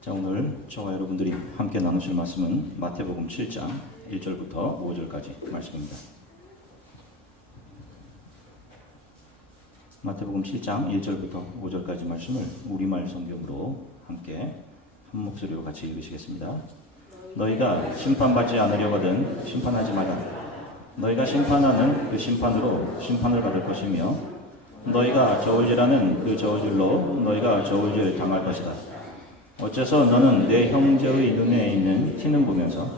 자, 오늘 저와 여러분들이 함께 나누실 말씀은 마태복음 7장 1절부터 5절까지 말씀입니다. 마태복음 7장 1절부터 5절까지 말씀을 우리말 성경으로 함께 한 목소리로 같이 읽으시겠습니다. 너희가 심판받지 않으려거든 심판하지 마라. 너희가 심판하는 그 심판으로 심판을 받을 것이며 너희가 저울질하는 그 저울질로 너희가 저울질 당할 것이다. 어째서 너는 내 형제의 눈에 있는 티는 보면서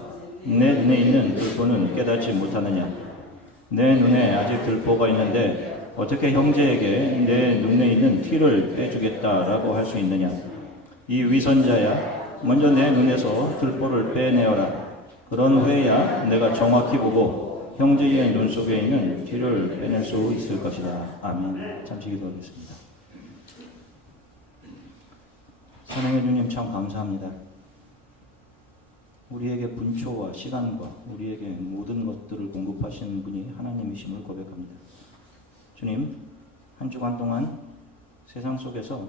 내 눈에 있는 들보는 깨닫지 못하느냐? 내 눈에 아직 들보가 있는데 어떻게 형제에게 내 눈에 있는 티를 빼주겠다라고 할 수 있느냐? 이 위선자야, 먼저 내 눈에서 들보를 빼내어라. 그런 후에야 내가 정확히 보고 형제의 눈 속에 있는 티를 빼낼 수 있을 것이다. 아멘. 잠시 기도하겠습니다. 사랑의 주님, 참 감사합니다. 우리에게 분초와 시간과 우리에게 모든 것들을 공급하시는 분이 하나님이심을 고백합니다. 주님, 한 주간 동안 세상 속에서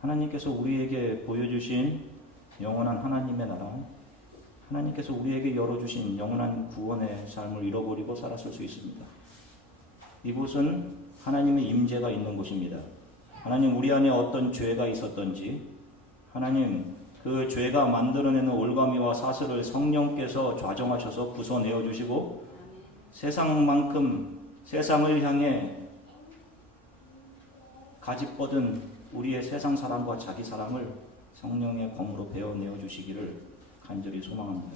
하나님께서 우리에게 보여주신 영원한 하나님의 나라, 하나님께서 우리에게 열어주신 영원한 구원의 삶을 잃어버리고 살았을 수 있습니다. 이곳은 하나님의 임재가 있는 곳입니다. 하나님, 우리 안에 어떤 죄가 있었던지 하나님, 그 죄가 만들어내는 올가미와 사슬을 성령께서 좌정하셔서 부숴내어 주시고 세상만큼 세상을 향해 가짓뻗은 우리의 세상 사랑과 자기 사랑을 성령의 검으로 베어내어 주시기를 간절히 소망합니다.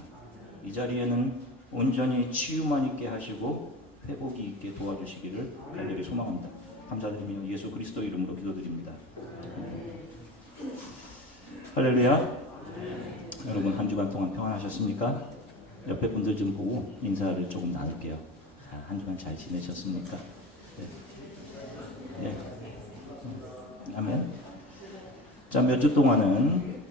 이 자리에는 온전히 치유만 있게 하시고 회복이 있게 도와주시기를 간절히 소망합니다. 감사드리며 예수 그리스도 이름으로 기도드립니다. 할렐루야. 여러분 한 주간 동안 평안하셨습니까? 옆에 분들 좀 보고 인사를 조금 나눌게요. 한 주간 잘 지내셨습니까? 네. 아멘. 자, 몇 주 동안은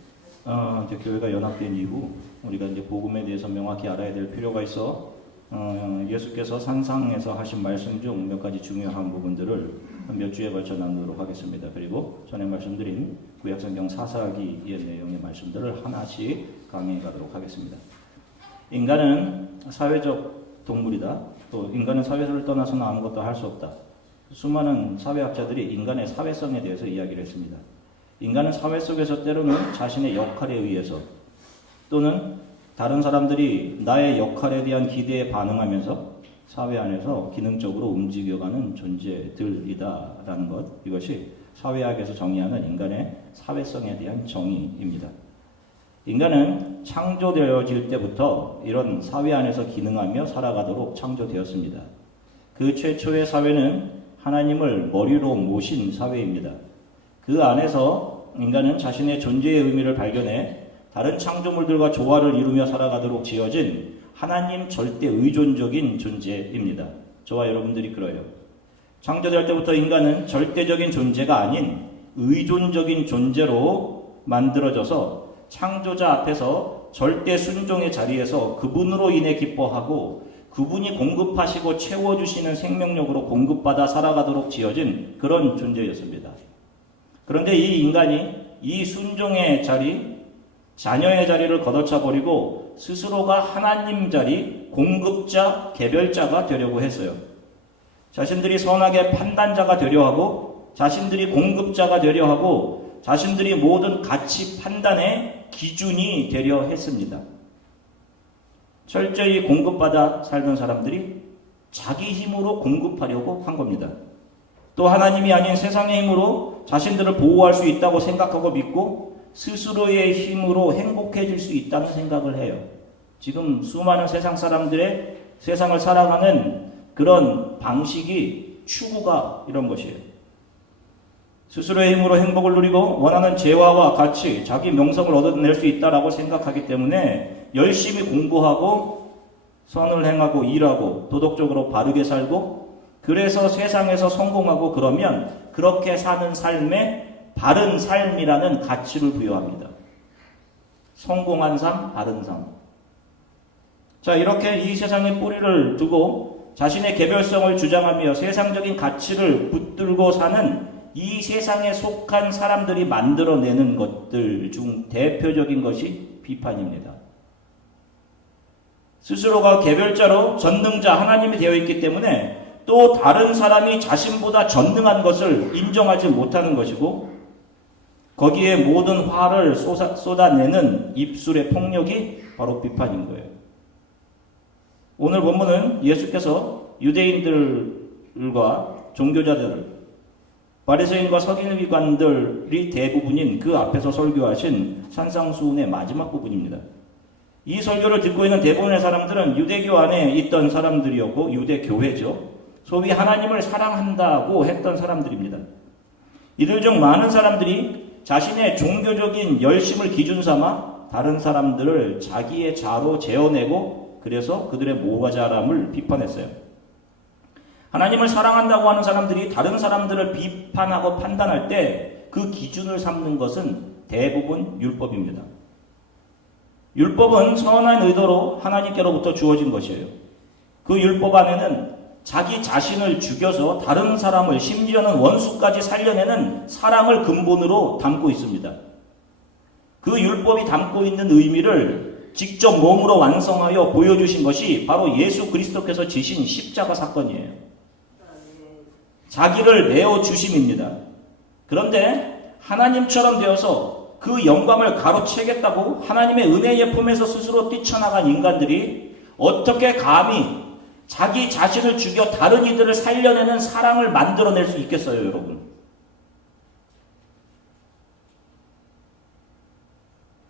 이제 교회가 연합된 이후 우리가 이제 복음에 대해서 명확히 알아야 될 필요가 있어 예수께서 산상에서 하신 말씀 중 몇 가지 중요한 부분들을 몇 주에 걸쳐 나누도록 하겠습니다. 그리고 전에 말씀드린 구약성경 사사기의 내용의 말씀들을 하나씩 강의해 가도록 하겠습니다. 인간은 사회적 동물이다. 또 인간은 사회를 떠나서는 아무것도 할 수 없다. 수많은 사회학자들이 인간의 사회성에 대해서 이야기를 했습니다. 인간은 사회 속에서 때로는 자신의 역할에 의해서 또는 다른 사람들이 나의 역할에 대한 기대에 반응하면서 사회 안에서 기능적으로 움직여가는 존재들이다라는 것, 이것이 사회학에서 정의하는 인간의 사회성에 대한 정의입니다. 인간은 창조되어질 때부터 이런 사회 안에서 기능하며 살아가도록 창조되었습니다. 그 최초의 사회는 하나님을 머리로 모신 사회입니다. 그 안에서 인간은 자신의 존재의 의미를 발견해 다른 창조물들과 조화를 이루며 살아가도록 지어진 하나님 절대 의존적인 존재입니다. 저와 여러분들이 그래요. 창조될 때부터 인간은 절대적인 존재가 아닌 의존적인 존재로 만들어져서 창조자 앞에서 절대 순종의 자리에서 그분으로 인해 기뻐하고 그분이 공급하시고 채워주시는 생명력으로 공급받아 살아가도록 지어진 그런 존재였습니다. 그런데 이 인간이 이 순종의 자리, 자녀의 자리를 걷어차 버리고 스스로가 하나님 자리, 공급자, 개별자가 되려고 했어요. 자신들이 선악의 판단자가 되려 하고 자신들이 공급자가 되려 하고 자신들이 모든 가치 판단의 기준이 되려 했습니다. 철저히 공급받아 살던 사람들이 자기 힘으로 공급하려고 한 겁니다. 또 하나님이 아닌 세상의 힘으로 자신들을 보호할 수 있다고 생각하고 믿고 스스로의 힘으로 행복해질 수 있다는 생각을 해요. 지금 수많은 세상 사람들의 세상을 살아가는 그런 방식이 추구가 이런 것이에요. 스스로의 힘으로 행복을 누리고 원하는 재화와 가치, 자기 명성을 얻어낼 수 있다라고 생각하기 때문에 열심히 공부하고 선을 행하고 일하고 도덕적으로 바르게 살고 그래서 세상에서 성공하고 그러면 그렇게 사는 삶에 바른 삶이라는 가치를 부여합니다. 성공한 삶, 바른 삶. 자, 이렇게 이 세상에 뿌리를 두고 자신의 개별성을 주장하며 세상적인 가치를 붙들고 사는 이 세상에 속한 사람들이 만들어내는 것들 중 대표적인 것이 비판입니다. 스스로가 개별자로 전능자 하나님이 되어 있기 때문에 또 다른 사람이 자신보다 전능한 것을 인정하지 못하는 것이고, 거기에 모든 화를 쏟아내는 입술의 폭력이 바로 비판인 거예요. 오늘 본문은 예수께서 유대인들과 종교자들, 바리새인과 서기관들이 대부분인 그 앞에서 설교하신 산상수훈의 마지막 부분입니다. 이 설교를 듣고 있는 대부분의 사람들은 유대교 안에 있던 사람들이었고 유대교회죠. 소위 하나님을 사랑한다고 했던 사람들입니다. 이들 중 많은 사람들이 자신의 종교적인 열심을 기준 삼아 다른 사람들을 자기의 자로 재어내고 그래서 그들의 모자람을 비판했어요. 하나님을 사랑한다고 하는 사람들이 다른 사람들을 비판하고 판단할 때 그 기준을 삼는 것은 대부분 율법입니다. 율법은 선한 의도로 하나님께로부터 주어진 것이에요. 그 율법 안에는 자기 자신을 죽여서 다른 사람을, 심지어는 원수까지 살려내는 사랑을 근본으로 담고 있습니다. 그 율법이 담고 있는 의미를 직접 몸으로 완성하여 보여주신 것이 바로 예수 그리스도께서 지신 십자가 사건이에요. 자기를 내어주심입니다. 그런데 하나님처럼 되어서 그 영광을 가로채겠다고 하나님의 은혜의 품에서 스스로 뛰쳐나간 인간들이 어떻게 감히 자기 자신을 죽여 다른 이들을 살려내는 사랑을 만들어낼 수 있겠어요, 여러분?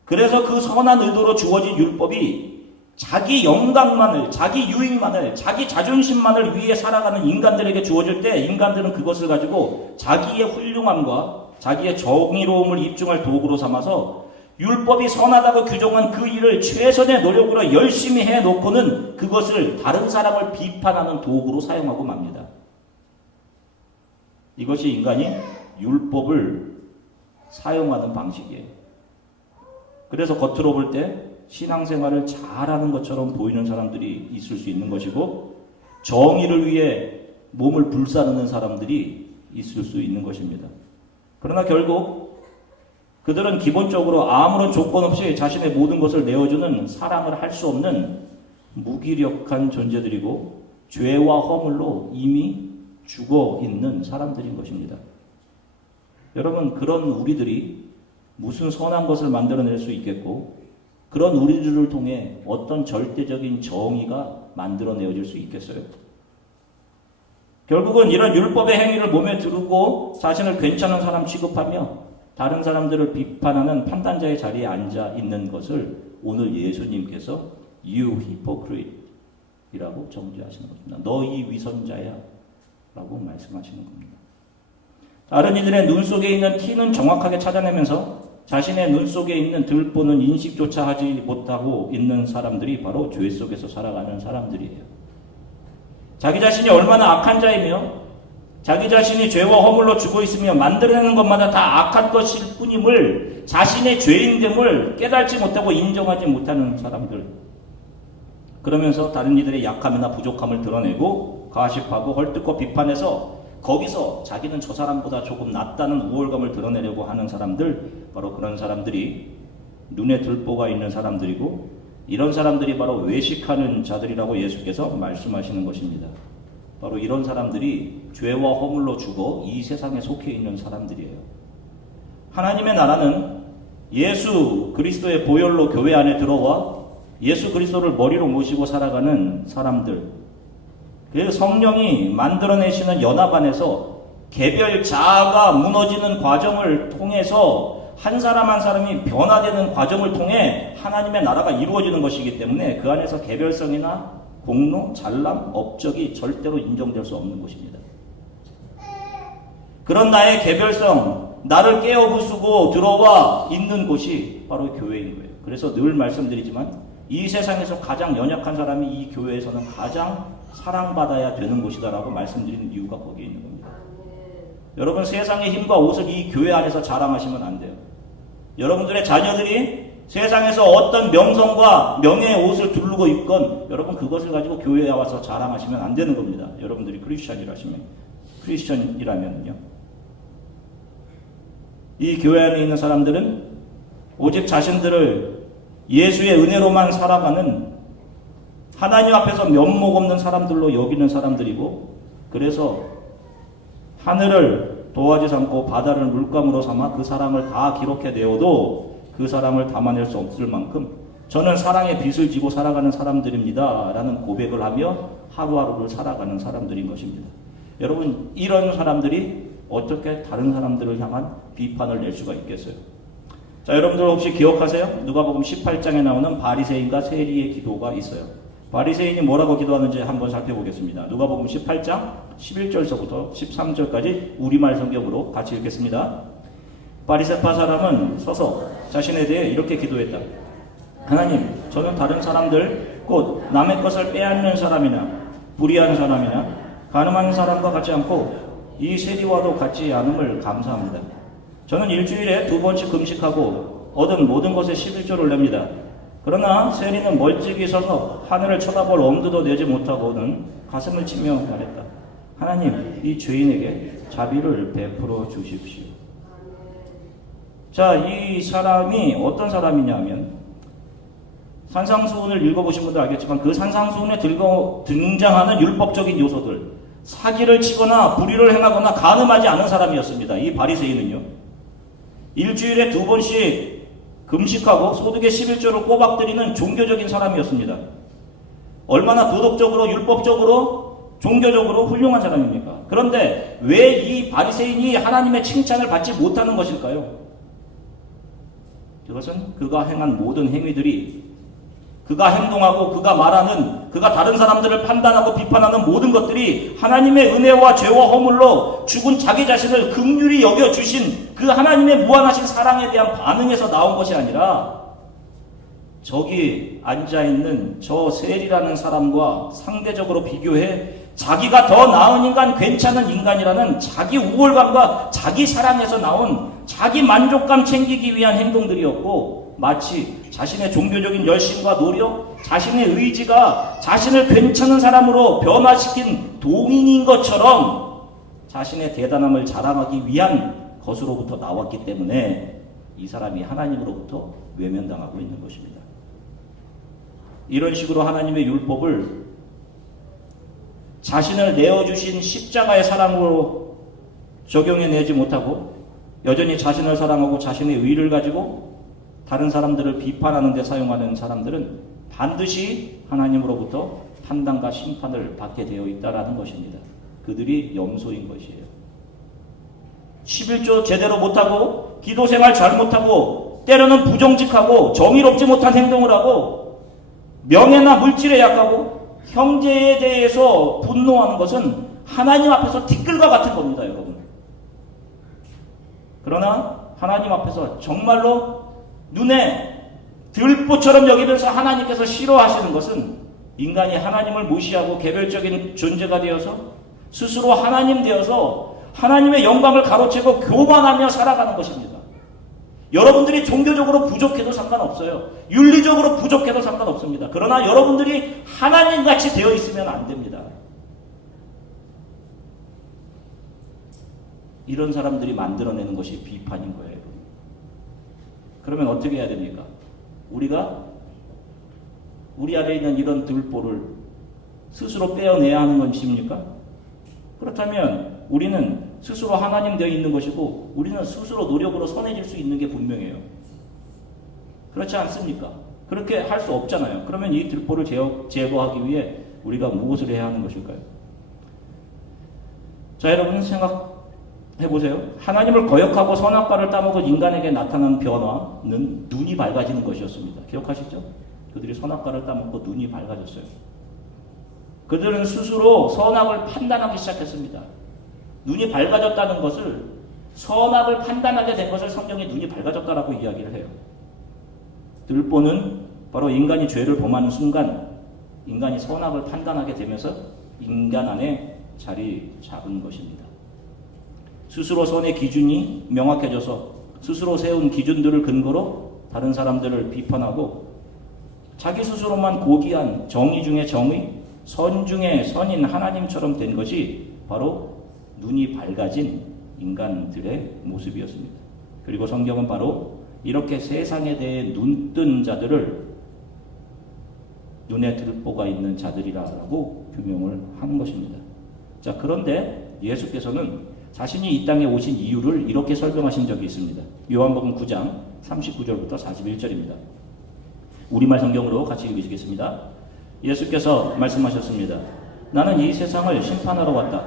그래서 그 선한 의도로 주어진 율법이 자기 영광만을, 자기 유익만을, 자기 자존심만을 위해 살아가는 인간들에게 주어질 때 인간들은 그것을 가지고 자기의 훌륭함과 자기의 정의로움을 입증할 도구로 삼아서 율법이 선하다고 규정한 그 일을 최선의 노력으로 열심히 해놓고는 그것을 다른 사람을 비판하는 도구로 사용하고 맙니다. 이것이 인간이 율법을 사용하는 방식이에요. 그래서 겉으로 볼 때 신앙생활을 잘하는 것처럼 보이는 사람들이 있을 수 있는 것이고, 정의를 위해 몸을 불사르는 사람들이 있을 수 있는 것입니다. 그러나 결국 그들은 기본적으로 아무런 조건 없이 자신의 모든 것을 내어주는 사랑을 할 수 없는 무기력한 존재들이고 죄와 허물로 이미 죽어 있는 사람들인 것입니다. 여러분, 그런 우리들이 무슨 선한 것을 만들어낼 수 있겠고, 그런 우리들을 통해 어떤 절대적인 정의가 만들어내어질 수 있겠어요? 결국은 이런 율법의 행위를 몸에 두르고 자신을 괜찮은 사람 취급하며 다른 사람들을 비판하는 판단자의 자리에 앉아 있는 것을 오늘 예수님께서 You hypocrite 이라고 정죄하시는 것입니다. 너 이 위선자야 라고 말씀하시는 겁니다. 다른 이들의 눈 속에 있는 티는 정확하게 찾아내면서 자신의 눈 속에 있는 들보는 인식조차 하지 못하고 있는 사람들이 바로 죄 속에서 살아가는 사람들이에요. 자기 자신이 얼마나 악한 자이며 자기 자신이 죄와 허물로 죽어 있으며 만들어내는 것마다 다 악한 것일 뿐임을, 자신의 죄인됨을 깨달지 못하고 인정하지 못하는 사람들. 그러면서 다른 이들의 약함이나 부족함을 드러내고 가십하고 헐뜯고 비판해서 거기서 자기는 저 사람보다 조금 낫다는 우월감을 드러내려고 하는 사람들, 바로 그런 사람들이 눈에 들보가 있는 사람들이고, 이런 사람들이 바로 외식하는 자들이라고 예수께서 말씀하시는 것입니다. 바로 이런 사람들이 죄와 허물로 죽어 이 세상에 속해 있는 사람들이에요. 하나님의 나라는 예수 그리스도의 보혈로 교회 안에 들어와 예수 그리스도를 머리로 모시고 살아가는 사람들, 그 성령이 만들어내시는 연합 안에서 개별 자아가 무너지는 과정을 통해서 한 사람 한 사람이 변화되는 과정을 통해 하나님의 나라가 이루어지는 것이기 때문에 그 안에서 개별성이나 공로, 잘남, 업적이 절대로 인정될 수 없는 것입니다. 그런 나의 개별성, 나를 깨어부수고 들어와 있는 곳이 바로 교회인 거예요. 그래서 늘 말씀드리지만 이 세상에서 가장 연약한 사람이 이 교회에서는 가장 사랑받아야 되는 곳이다라고 말씀드리는 이유가 거기에 있는 겁니다. 여러분, 세상의 힘과 옷을 이 교회 안에서 자랑하시면 안 돼요. 여러분들의 자녀들이 세상에서 어떤 명성과 명예의 옷을 두르고 있건 여러분 그것을 가지고 교회에 와서 자랑하시면 안 되는 겁니다. 여러분들이 크리스천이라면요. 이 교회 안에 있는 사람들은 오직 자신들을 예수의 은혜로만 살아가는 하나님 앞에서 면목 없는 사람들로 여기는 사람들이고, 그래서 하늘을 도화지 삼고 바다를 물감으로 삼아 그 사랑을 다 기록해 내어도 그 사랑을 담아낼 수 없을 만큼 저는 사랑의 빚을 지고 살아가는 사람들입니다 라는 고백을 하며 하루하루를 살아가는 사람들인 것입니다. 여러분, 이런 사람들이 어떻게 다른 사람들을 향한 비판을 낼 수가 있겠어요? 자, 여러분들 혹시 기억하세요? 누가복음 18장에 나오는 바리새인과 세리의 기도가 있어요. 바리새인이 뭐라고 기도하는지 한번 살펴보겠습니다. 누가복음 18장 11절서부터 13절까지 우리말 성경으로 같이 읽겠습니다. 바리새파 사람은 서서 자신에 대해 이렇게 기도했다. 하나님, 저는 다른 사람들, 곧 남의 것을 빼앗는 사람이나 불의한 사람이나 간음하는 사람과 같지 않고 이 세리와도 같지 않음을 감사합니다. 저는 일주일에 2번씩 금식하고 얻은 모든 것에 11조를 냅니다. 그러나 세리는 멀찍이 서서 하늘을 쳐다볼 엄두도 내지 못하고는 가슴을 치며 말했다. 하나님, 이 죄인에게 자비를 베풀어 주십시오. 자, 이 사람이 어떤 사람이냐면, 산상수훈을 읽어보신 분들 알겠지만 그 산상수훈에 등장하는 율법적인 요소들, 사기를 치거나 불의를 행하거나 간음하지 않은 사람이었습니다. 이 바리새인은요, 일주일에 2번씩 금식하고 소득의 11조를 꼬박드리는 종교적인 사람이었습니다. 얼마나 도덕적으로, 율법적으로, 종교적으로 훌륭한 사람입니까? 그런데 왜 이 바리새인이 하나님의 칭찬을 받지 못하는 것일까요? 그것은 그가 행한 모든 행위들이, 그가 행동하고 그가 말하는, 그가 다른 사람들을 판단하고 비판하는 모든 것들이 하나님의 은혜와 죄와 허물로 죽은 자기 자신을 긍휼히 여겨주신 그 하나님의 무한하신 사랑에 대한 반응에서 나온 것이 아니라, 저기 앉아있는 저 셀이라는 사람과 상대적으로 비교해 자기가 더 나은 인간, 괜찮은 인간이라는 자기 우월감과 자기 사랑에서 나온 자기 만족감 챙기기 위한 행동들이었고, 마치 자신의 종교적인 열심과 노력, 자신의 의지가 자신을 괜찮은 사람으로 변화시킨 동인인 것처럼 자신의 대단함을 자랑하기 위한 것으로부터 나왔기 때문에 이 사람이 하나님으로부터 외면당하고 있는 것입니다. 이런 식으로 하나님의 율법을 자신을 내어주신 십자가의 사랑으로 적용해내지 못하고 여전히 자신을 사랑하고 자신의 의를 가지고 다른 사람들을 비판하는 데 사용하는 사람들은 반드시 하나님으로부터 판단과 심판을 받게 되어 있다는 것입니다. 그들이 염소인 것이에요. 11조 제대로 못하고 기도생활 잘못하고 때로는 부정직하고 정의롭지 못한 행동을 하고 명예나 물질에 약하고 형제에 대해서 분노하는 것은 하나님 앞에서 티끌과 같은 겁니다, 여러분. 그러나 하나님 앞에서 정말로 눈에 들보처럼 여기면서 하나님께서 싫어하시는 것은 인간이 하나님을 무시하고 개별적인 존재가 되어서 스스로 하나님 되어서 하나님의 영광을 가로채고 교만하며 살아가는 것입니다. 여러분들이 종교적으로 부족해도 상관없어요. 윤리적으로 부족해도 상관없습니다. 그러나 여러분들이 하나님같이 되어 있으면 안 됩니다. 이런 사람들이 만들어내는 것이 비판인 거예요. 그러면 어떻게 해야 됩니까? 우리가 우리 안에 있는 이런 들보를 스스로 빼어내야 하는 것입니까? 그렇다면 우리는 스스로 하나님 되어 있는 것이고 우리는 스스로 노력으로 선해질 수 있는 게 분명해요. 그렇지 않습니까? 그렇게 할 수 없잖아요. 그러면 이 들보를 제거하기 위해 우리가 무엇을 해야 하는 것일까요? 자, 여러분 생각해보세요. 하나님을 거역하고 선악과를 따먹은 인간에게 나타난 변화는 눈이 밝아지는 것이었습니다. 기억하시죠? 그들이 선악과를 따먹고 눈이 밝아졌어요. 그들은 스스로 선악을 판단하기 시작했습니다. 눈이 밝아졌다는 것을, 선악을 판단하게 된 것을 성경에 눈이 밝아졌다라고 이야기를 해요. 들보는 바로 인간이 죄를 범하는 순간 인간이 선악을 판단하게 되면서 인간 안에 자리 잡은 것입니다. 스스로 선의 기준이 명확해져서 스스로 세운 기준들을 근거로 다른 사람들을 비판하고 자기 스스로만 고귀한 정의 중에 정의, 선 중에 선인 하나님처럼 된 것이 바로 눈이 밝아진 인간들의 모습이었습니다. 그리고 성경은 바로 이렇게 세상에 대해 눈뜬 자들을 눈에 들보가 있는 자들이라고 규명을 하는 것입니다. 자, 그런데 예수께서는 자신이 이 땅에 오신 이유를 이렇게 설명하신 적이 있습니다. 요한복음 9장 39절부터 41절입니다. 우리말 성경으로 같이 읽으시겠습니다. 예수께서 말씀하셨습니다. 나는 이 세상을 심판하러 왔다.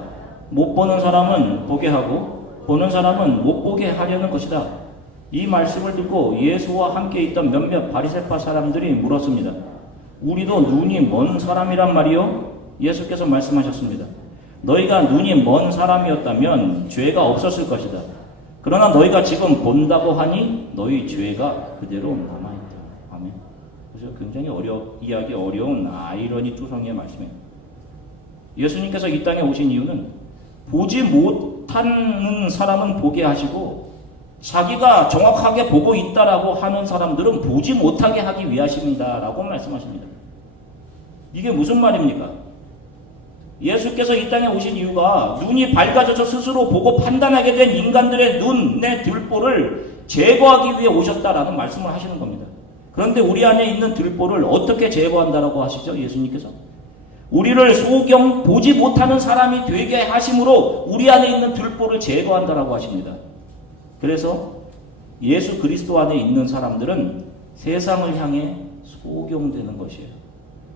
못 보는 사람은 보게 하고 보는 사람은 못 보게 하려는 것이다. 이 말씀을 듣고 예수와 함께 있던 몇몇 바리새파 사람들이 물었습니다. 우리도 눈이 먼 사람이란 말이요? 예수께서 말씀하셨습니다. 너희가 눈이 먼 사람이었다면 죄가 없었을 것이다. 그러나 너희가 지금 본다고 하니 너희 죄가 그대로 남아있다. 아멘. 그래서 굉장히 이해하기 어려운 아이러니 투성이의 말씀이에요. 예수님께서 이 땅에 오신 이유는 보지 못하는 사람은 보게 하시고 자기가 정확하게 보고 있다라고 하는 사람들은 보지 못하게 하기 위하십니다라고 말씀하십니다. 이게 무슨 말입니까? 예수께서 이 땅에 오신 이유가 눈이 밝아져서 스스로 보고 판단하게 된 인간들의 눈의 들보를 제거하기 위해 오셨다라는 말씀을 하시는 겁니다. 그런데 우리 안에 있는 들보를 어떻게 제거한다라고 하시죠? 예수님께서 우리를 소경 보지 못하는 사람이 되게 하심으로 우리 안에 있는 들보를 제거한다라고 하십니다. 그래서 예수 그리스도 안에 있는 사람들은 세상을 향해 소경되는 것이에요.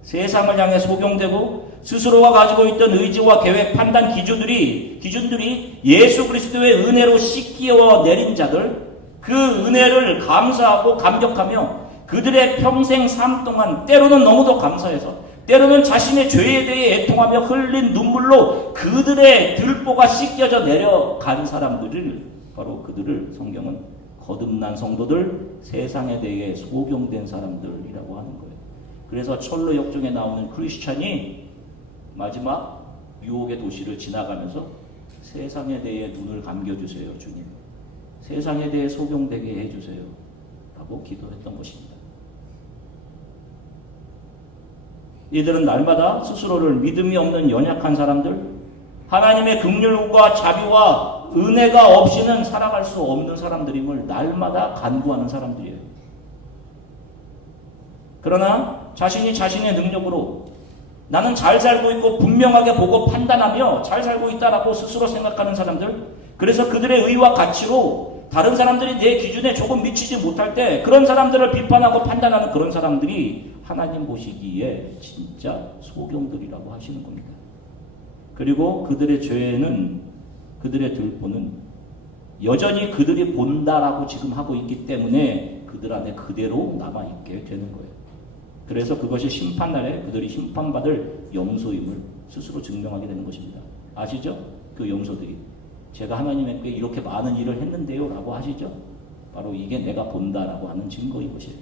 세상을 향해 소경되고 스스로가 가지고 있던 의지와 계획, 판단 기준들이 예수 그리스도의 은혜로 씻겨 내린 자들, 그 은혜를 감사하고 감격하며 그들의 평생 삶 동안 때로는 너무도 감사해서 때로는 자신의 죄에 대해 애통하며 흘린 눈물로 그들의 들보가 씻겨져 내려간 사람들을 바로 그들을 성경은 거듭난 성도들, 세상에 대해 소경된 사람들이라고 하는 거예요. 그래서 철로 역정에 나오는 크리스찬이 마지막 유혹의 도시를 지나가면서 세상에 대해 눈을 감겨주세요, 주님. 세상에 대해 소경되게 해주세요. 라고 기도했던 것입니다. 이들은 날마다 스스로를 믿음이 없는 연약한 사람들, 하나님의 긍휼과 자비와 은혜가 없이는 살아갈 수 없는 사람들임을 날마다 간구하는 사람들이에요. 그러나 자신이 자신의 능력으로 나는 잘 살고 있고 분명하게 보고 판단하며 잘 살고 있다라고 스스로 생각하는 사람들, 그래서 그들의 의와 가치로 다른 사람들이 내 기준에 조금 미치지 못할 때 그런 사람들을 비판하고 판단하는 그런 사람들이 하나님 보시기에 진짜 소경들이라고 하시는 겁니다. 그리고 그들의 죄는, 그들의 들보는 여전히 그들이 본다라고 지금 하고 있기 때문에 그들 안에 그대로 남아있게 되는 거예요. 그래서 그것이 심판날에 그들이 심판받을 영소임을 스스로 증명하게 되는 것입니다. 아시죠? 그 영소들이 제가 하나님께 이렇게 많은 일을 했는데요 라고 하시죠? 바로 이게 내가 본다라고 하는 증거인 것이에요.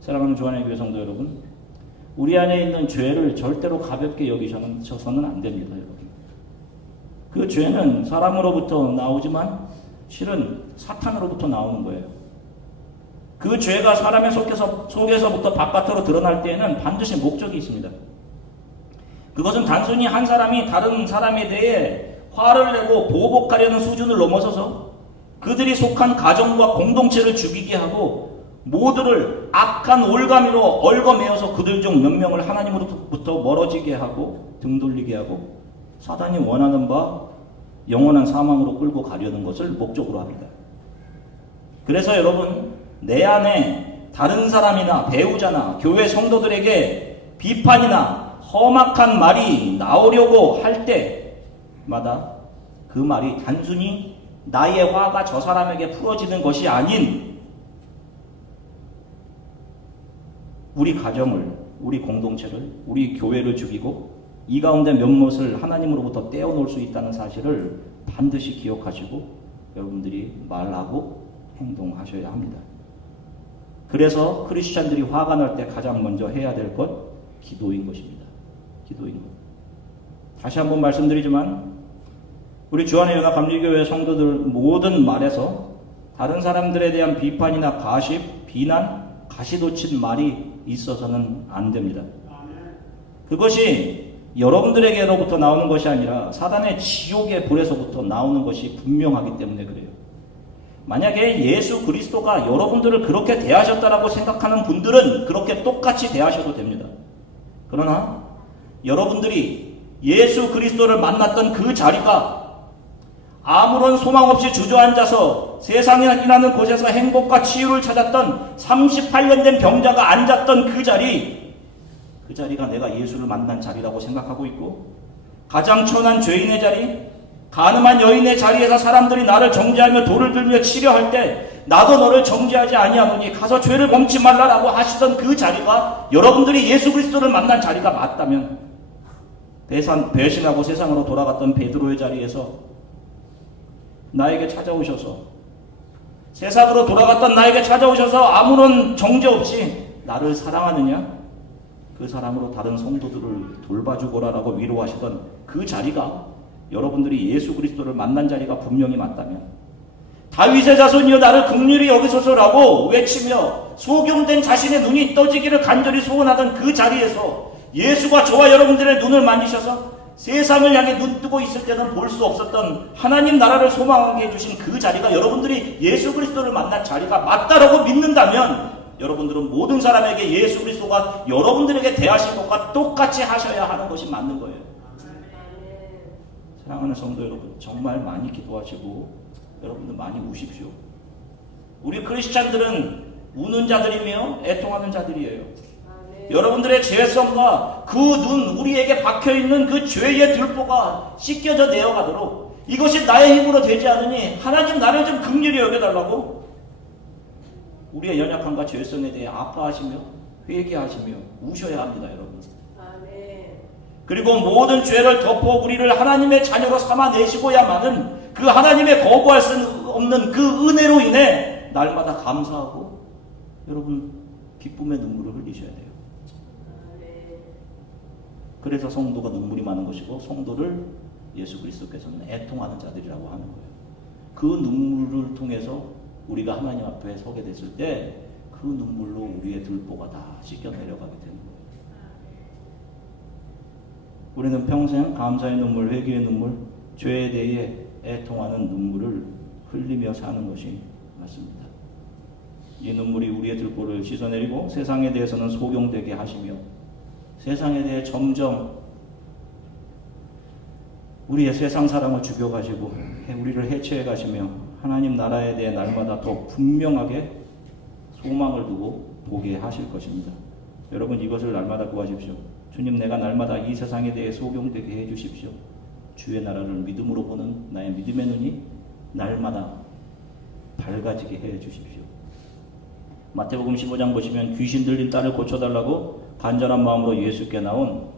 사랑하는 주안의 교회 성도 여러분, 우리 안에 있는 죄를 절대로 가볍게 여기셔서는 안 됩니다. 여러분. 그 죄는 사람으로부터 나오지만 실은 사탄으로부터 나오는 거예요. 그 죄가 사람의 속에서부터 바깥으로 드러날 때에는 반드시 목적이 있습니다. 그것은 단순히 한 사람이 다른 사람에 대해 화를 내고 보복하려는 수준을 넘어서서 그들이 속한 가정과 공동체를 죽이게 하고 모두를 악한 올가미로 얽어매어서 그들 중 몇 명을 하나님으로부터 멀어지게 하고 등 돌리게 하고 사단이 원하는 바 영원한 사망으로 끌고 가려는 것을 목적으로 합니다. 그래서 여러분, 내 안에 다른 사람이나 배우자나 교회 성도들에게 비판이나 험악한 말이 나오려고 할 때마다 그 말이 단순히 나의 화가 저 사람에게 풀어지는 것이 아닌 우리 가정을, 우리 공동체를, 우리 교회를 죽이고 이 가운데 몇몇을 하나님으로부터 떼어놓을 수 있다는 사실을 반드시 기억하시고 여러분들이 말하고 행동하셔야 합니다. 그래서 크리스찬들이 화가 날 때 가장 먼저 해야 될 것, 기도인 것입니다. 기도인 것. 다시 한번 말씀드리지만 우리 주안의 연합 감리교회 성도들 모든 말에서 다른 사람들에 대한 비판이나 가십, 비난, 가시돋친 말이 있어서는 안 됩니다. 그것이 여러분들에게로부터 나오는 것이 아니라 사단의 지옥의 불에서부터 나오는 것이 분명하기 때문에 그래요. 만약에 예수 그리스도가 여러분들을 그렇게 대하셨다라고 생각하는 분들은 그렇게 똑같이 대하셔도 됩니다. 그러나 여러분들이 예수 그리스도를 만났던 그 자리가 아무런 소망 없이 주저앉아서 세상이라는 곳에서 행복과 치유를 찾았던 38년 된 병자가 앉았던 그 자리가 내가 예수를 만난 자리라고 생각하고 있고, 가장 천한 죄인의 자리, 가늠한 여인의 자리에서 사람들이 나를 정죄하며 돌을 들며 치려할 때 나도 너를 정죄하지 아니하노니 가서 죄를 범치 말라라고 하시던 그 자리가 여러분들이 예수 그리스도를 만난 자리가 맞다면, 배신하고 세상으로 돌아갔던 베드로의 자리에서 나에게 찾아오셔서, 세상으로 돌아갔던 나에게 찾아오셔서 아무런 정죄 없이 나를 사랑하느냐, 그 사랑으로 다른 성도들을 돌봐주거라라고 위로하시던 그 자리가 여러분들이 예수 그리스도를 만난 자리가 분명히 맞다면, 다윗의 자손이여 나를 긍휼히 여기소서라고 외치며 소경된 자신의 눈이 떠지기를 간절히 소원하던 그 자리에서 예수가 저와 여러분들의 눈을 만지셔서 세상을 향해 눈 뜨고 있을 때는 볼 수 없었던 하나님 나라를 소망하게 해주신 그 자리가 여러분들이 예수 그리스도를 만난 자리가 맞다라고 믿는다면, 여러분들은 모든 사람에게 예수 그리스도가 여러분들에게 대하신 것과 똑같이 하셔야 하는 것이 맞는 거예요. 사랑하는 성도 여러분, 정말 많이 기도하시고 여러분들 많이 우십시오. 우리 크리스찬들은 우는 자들이며 애통하는 자들이에요. 여러분들의 죄성과 그 눈, 우리에게 박혀있는 그 죄의 들보가 씻겨져 내어가도록, 이것이 나의 힘으로 되지 않으니 하나님 나를 좀 긍휼히 여겨달라고 우리의 연약함과 죄성에 대해 아파하시며 회개하시며 우셔야 합니다, 여러분. 그리고 모든 죄를 덮어 우리를 하나님의 자녀로 삼아내시고야만은 그 하나님의 거부할 수 없는 그 은혜로 인해 날마다 감사하고 여러분 기쁨의 눈물을 흘리셔야 돼요. 그래서 성도가 눈물이 많은 것이고, 성도를 예수 그리스도께서는 애통하는 자들이라고 하는 거예요. 그 눈물을 통해서 우리가 하나님 앞에 서게 됐을 때 그 눈물로 우리의 들보가 다 씻겨 내려가게 되는 거예요. 우리는 평생 감사의 눈물, 회개의 눈물, 죄에 대해 애통하는 눈물을 흘리며 사는 것이 맞습니다. 이 눈물이 우리의 들보를 씻어내리고 세상에 대해서는 소경되게 하시며, 세상에 대해 점점 우리의 세상 사랑을 죽여가시고 우리를 해체해 가시며 하나님 나라에 대해 날마다 더 분명하게 소망을 두고 보게 하실 것입니다. 여러분, 이것을 날마다 구하십시오. 주님, 내가 날마다 이 세상에 대해 소경되게 해주십시오. 주의 나라를 믿음으로 보는 나의 믿음의 눈이 날마다 밝아지게 해주십시오. 마태복음 15장 보시면 귀신 들린 딸을 고쳐달라고 간절한 마음으로 예수께 나온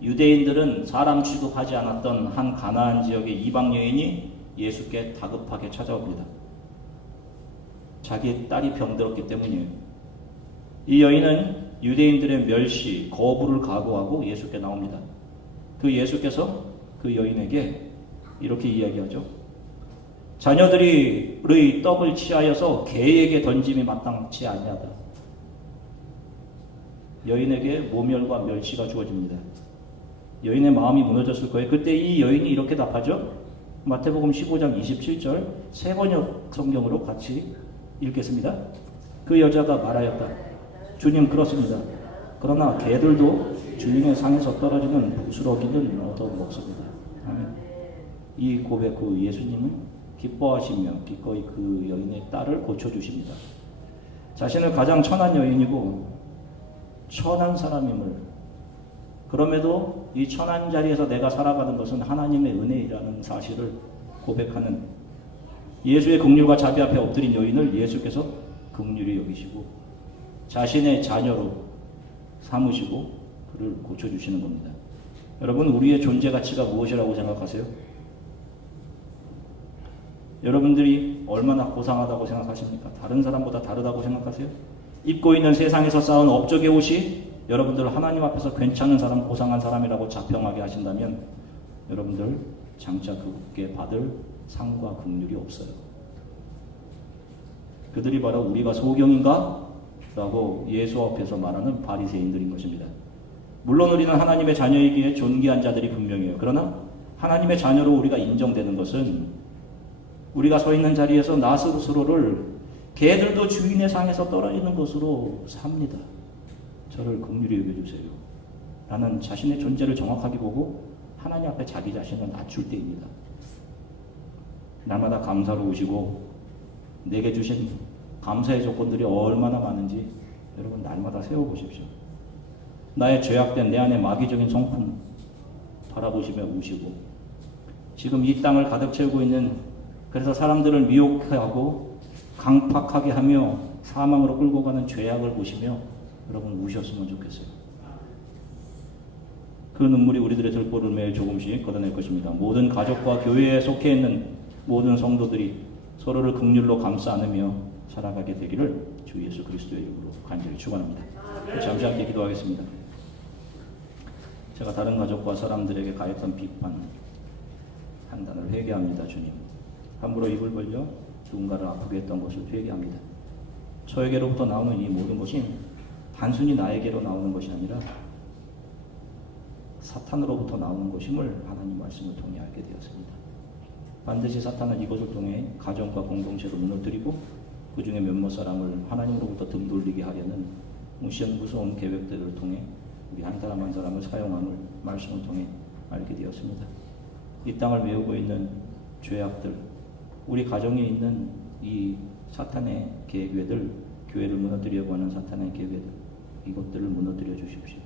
유대인들은 사람 취급하지 않았던 한 가나안 지역의 이방 여인이 예수께 다급하게 찾아옵니다. 자기의 딸이 병들었기 때문이에요. 이 여인은 유대인들의 멸시, 거부를 각오하고 예수께 나옵니다. 그 예수께서 그 여인에게 이렇게 이야기하죠. 자녀들의 떡을 취하여서 개에게 던짐이 마땅치 아니하다. 여인에게 모멸과 멸시가 주어집니다. 여인의 마음이 무너졌을 거예요. 그때 이 여인이 이렇게 답하죠. 마태복음 15장 27절 세번역 성경으로 같이 읽겠습니다. 그 여자가 말하였다. 주님, 그렇습니다. 그러나 개들도 주인의 상에서 떨어지는 부스러기는 얻어먹습니다. 아멘. 이 고백 후 예수님은 기뻐하시며 기꺼이 그 여인의 딸을 고쳐주십니다. 자신은 가장 천한 여인이고 천한 사람임을, 그럼에도 이 천한 자리에서 내가 살아가는 것은 하나님의 은혜이라는 사실을 고백하는 예수의 긍휼과 자비 앞에 엎드린 여인을 예수께서 긍휼히 여기시고 자신의 자녀로 삼으시고 그를 고쳐주시는 겁니다. 여러분, 우리의 존재 가치가 무엇이라고 생각하세요? 여러분들이 얼마나 고상하다고 생각하십니까? 다른 사람보다 다르다고 생각하세요? 입고 있는 세상에서 쌓은 업적의 옷이 여러분들 하나님 앞에서 괜찮은 사람, 고상한 사람이라고 자평하게 하신다면 여러분들 장차 그분께 받을 상과 긍휼이 없어요. 그들이 바로 우리가 소경인가? 라고 예수 앞에서 말하는 바리새인들인 것입니다. 물론 우리는 하나님의 자녀이기에 존귀한 자들이 분명해요. 그러나 하나님의 자녀로 우리가 인정되는 것은 우리가 서 있는 자리에서 나 스스로를 개들도 주인의 상에서 떨어지는 것으로 삽니다. 저를 긍휼히 여겨주세요. 라는 자신의 존재를 정확하게 보고 하나님 앞에 자기 자신을 낮출 때입니다. 날마다 감사로 오시고 내게 주신 감사의 조건들이 얼마나 많은지 여러분 날마다 세워보십시오. 나의 죄악된 내 안의 마귀적인 성품 바라보시며 우시고, 지금 이 땅을 가득 채우고 있는, 그래서 사람들을 미혹하고 강팍하게 하며 사망으로 끌고 가는 죄악을 보시며 여러분 우셨으면 좋겠어요. 그 눈물이 우리들의 들보를 매일 조금씩 걷어낼 것입니다. 모든 가족과 교회에 속해 있는 모든 성도들이 서로를 긍휼로 감싸 안으며 살아가게 되기를 주 예수 그리스도의 이름으로 간절히 축원합니다. 잠시 함께 기도하겠습니다. 제가 다른 가족과 사람들에게 가했던 비판, 판단을 회개합니다. 주님, 함부로 입을 벌려 누군가를 아프게 했던 것을 회개합니다. 저에게로부터 나오는 이 모든 것이 단순히 나에게로 나오는 것이 아니라 사탄으로부터 나오는 것임을 하나님 말씀을 통해 알게 되었습니다. 반드시 사탄은 이것을 통해 가정과 공동체를 무너뜨리고 그 중에 몇몇 사람을 하나님으로부터 등 돌리게 하려는 무서운 계획들을 통해 우리 한 사람 한 사람을 사용함을 말씀을 통해 알게 되었습니다. 이 땅을 메우고 있는 죄악들, 우리 가정에 있는 이 사탄의 계획들, 교회를 무너뜨리려고 하는 사탄의 계획들, 이것들을 무너뜨려 주십시오.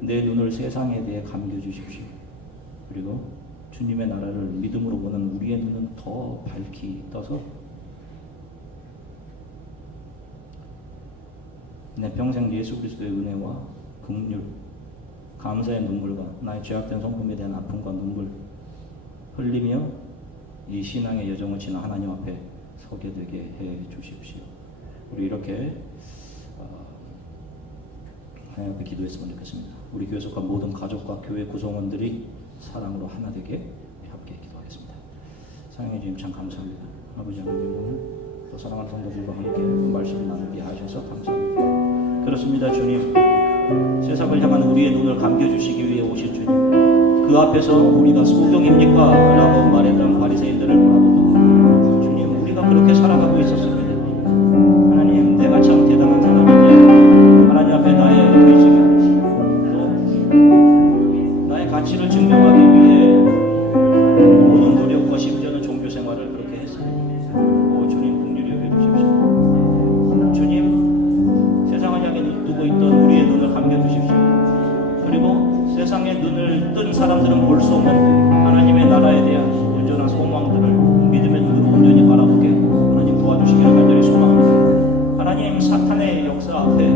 내 눈을 세상에 대해 감겨 주십시오. 그리고 주님의 나라를 믿음으로 보는 우리의 눈은 더 밝히 떠서 내 평생 예수 그리스도의 은혜와 긍휼, 감사의 눈물과 나의 죄악된 성품에 대한 아픔과 눈물 흘리며 이 신앙의 여정을 지나 하나님 앞에 서게 되게 해 주십시오. 우리 이렇게 하나님 앞에 기도했으면 좋겠습니다. 우리 교회 속한 모든 가족과 교회 구성원들이 사랑으로 하나 되게 함께 기도하겠습니다. 사랑해 주님 참 감사합니다. 아버지 하나님, 오늘 또 사랑하는 성도들과 함께 말씀을 나누게 하셔서 감사합니다. 그렇습니다. 주님, 세상을 향한 우리의 눈을 감겨주시기 위해 오신 주님, 그 앞에서 우리가 소경입니까? 라고 말했던 바리새인들을 바라보고 주님, 우리가 그렇게 살아가고 있었습니다. 하나님, 내가 참 대단한 사람이냐? 하나님 앞에 나의 의지가 또 나의 가치를 증명하기 위해 모든 노력과 심지어는 종교 생활을 그렇게 했습니다. 주님, 긍휼히 여겨주십시오. 주님, 세상을 향해 두고 있던 우리의 눈을 감겨주십시오. 그리고 세상의 눈을 뜬 사람들은 볼 수 없는 하나님의 나라에 대한 온전한 소망들을 믿음의 눈으로 온전히 바라보게 하나님 도와주시기를 간절히 소망합니다. 하나님, 사탄의 역사 앞에